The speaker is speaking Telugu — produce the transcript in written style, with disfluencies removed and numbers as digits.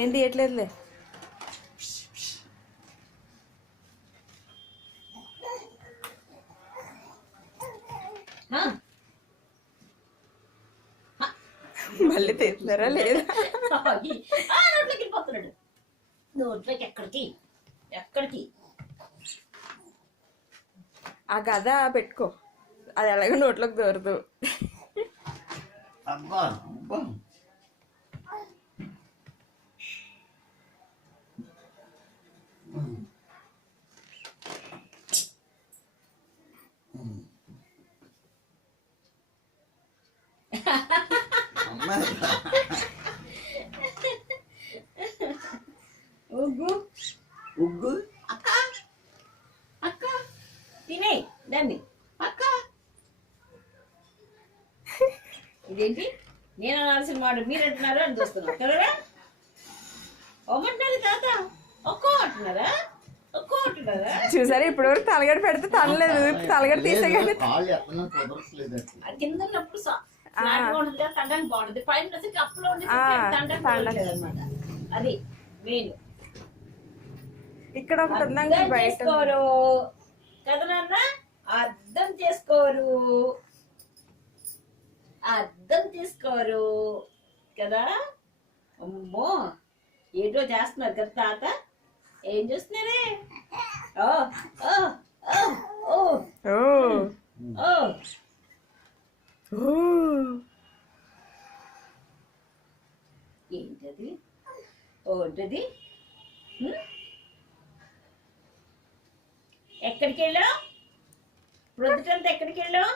నేనేం తీయట్లేదులే. మళ్ళీ తీస్తున్నారా లేదా? నోట్లోకి వెళ్ళిపోతున్నాడు. నోట్లోకి ఎక్కడికి ఎక్కడికి? ఆ గద పెట్టుకో, అది ఎలాగో నోట్లోకి దూరదు. అబ్బా అబ్బా ఉగ్గు ఉగ్గు అక్క అక్క తినే దాన్ని అక్క. ఇదేంటి నేను అనాల్సిన మాట మీరు అంటున్నారు అని చూస్తున్నారు కదా. ఒమ్మంటున్నారు తాత, ఒక్కో అంటున్నారా, ఒక్కో అంటున్నారా? చూసారా ఇప్పటివరకు తలగడ పెడితే తనలేదు, తలగడ తీసే కానీ కింద ఉన్నప్పుడు ఉంటుంది కదా, తండానికి బాగుంటుంది. పైన కప్పులో తండలేదు అనమాట. అది మెయిన్. ఇక్కడ ఒకటి ఉందండి అర్థం బయట. చేసుకోరు కదా నాన్న, అర్థం చేసుకోరు, అర్థం చేసుకోరు కదా. అమ్మో ఏంటో చేస్తున్నారు కదా తాత. ఏం చేస్తున్నారే? ఓ ఓ ఓ ఓ ఓ ఏంటది? ఏంటది? ఎక్కడికి వెళ్ళావు? ప్రొద్దుటంతా ఎక్కడికి వెళ్ళావు?